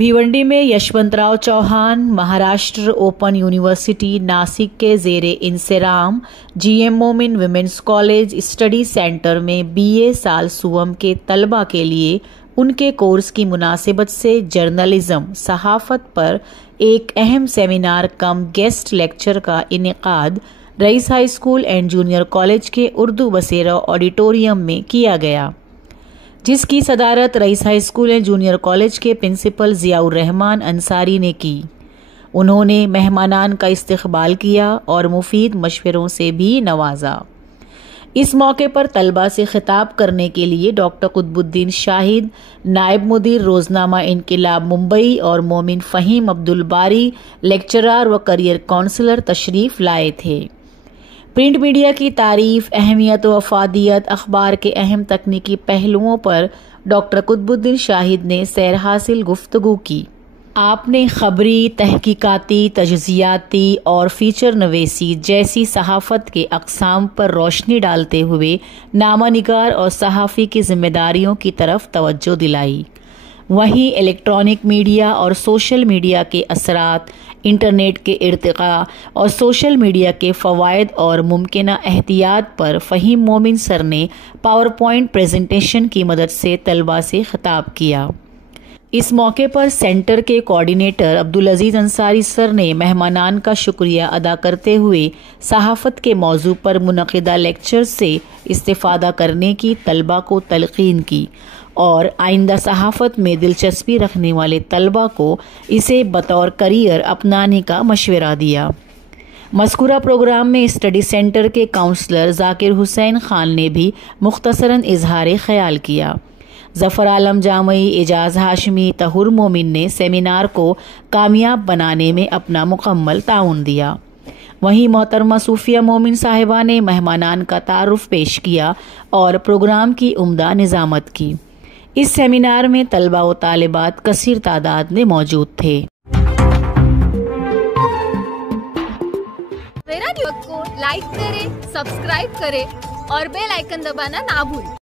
भिवंडी में Yashwantrao Chauhan Maharashtra open university Nashik के ज़ेरे इंसराम जीएम मोमिन विमेंस कॉलेज स्टडी सेंटर में बीए साल सुवम के तलबा के लिए उनके कोर्स की मुनासिबत से जर्नलिज्म सहाफ़त पर एक अहम सेमिनार कम गेस्ट लेक्चर का इनेकाद Rais high school and junior college के उर्दू बसेरा ऑडिटोरियम में किया गया, जिसकी सदारत Rais high school and junior college के प्रिंसिपल ज़ियाउर रहमान अंसारी ने की। उन्होंने मेहमानान का इस्तकबाल किया और मुफीद मशवरों से भी नवाजा। इस मौके पर तलबा से खिताब करने के लिए डॉक्टर कुतुबुद्दीन शाहिद, नायब मुदीर रोजनामा इनकिलाब मुंबई और मोमिन फ़हीम अब्दुल बारी लेक्चरर व करियर काउंसलर तशरीफ लाए थे। प्रिंट मीडिया की तारीफ, अहमियत व अफादियत, अखबार के अहम तकनीकी पहलुओं पर डॉक्टर कुतुबुद्दीन शाहिद ने सैर हासिल गुफ्तगू की। आपने खबरी, तहकीकाती, तजज़ियाती और फीचर नवेसी जैसी सहाफ़त के अक़साम पर रोशनी डालते हुए नामानिगार और सहाफ़ी की जिम्मेदारियों की तरफ तवज्जो दिलाई। वहीं इलेक्ट्रॉनिक मीडिया और सोशल मीडिया के असरात, इंटरनेट के इर्तिक़ा और सोशल मीडिया के फ़वाइद और मुमकिना एहतियात पर फ़हीम मोमिन सर ने पावर पॉइंट प्रेजेंटेशन की मदद से तलबा से खिताब किया। इस मौके पर सेंटर के कोऑर्डिनेटर अब्दुल अजीज अंसारी सर ने मेहमानान का शुक्रिया अदा करते हुए सहाफ़त के मौजू पर मुनक़िदा लेक्चर से इस्तिफ़ादा करने की तलबा को तलक़ीन की और आइंदा सहाफ़त में दिलचस्पी रखने वाले तलबा को इसे बतौर करियर अपनाने का मशवरा दिया। मज़कूरा प्रोग्राम में स्टडी सेंटर के काउंसलर ज़ाकिर हुसैन खान ने भी मुख्तसरन इजहार ख्याल किया। ज़फ़र आलम जामई, एजाज हाशमी, तहुर मोमिन ने सेमिनार को कामयाब बनाने में अपना मुकम्मल ताउन दिया। वहीं मोहतरमा सूफिया मोमिन साहिबा ने मेहमानान का तारुफ पेश किया और प्रोग्राम की उम्दा निज़ामत की। इस सेमिनार में तलबा व तालिबात कसीर तादाद में मौजूद थे। मेरा न्यूज़ को लाइक करें, सब्सक्राइब करें और बेल आइकन दबाना ना भूलें।